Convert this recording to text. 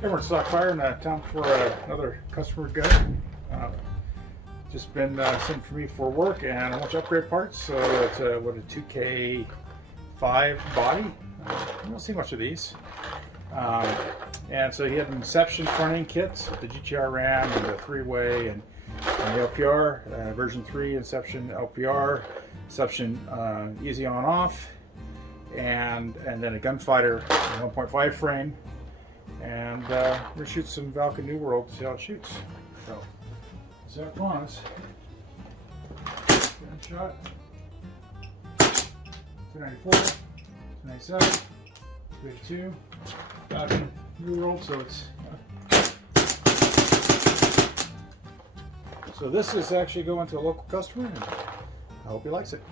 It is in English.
Hey, we're at Shocktech in town for another customer guide. Just been sent for me for work, and a bunch of upgrade parts. So it's a 2K5 body. You don't see much of these. And so he had an Inception front end kit with the GTR RAM and the 3-way and the LPR, version 3 Inception LPR, Inception easy on off, and then a Gunfighter 1.5 frame. And we're going to shoot some Valken New World to see how it shoots. So, let's have fun. Gunshot. 294, 297, 282, Valken New World. So this is actually going to a local customer, and I hope he likes it.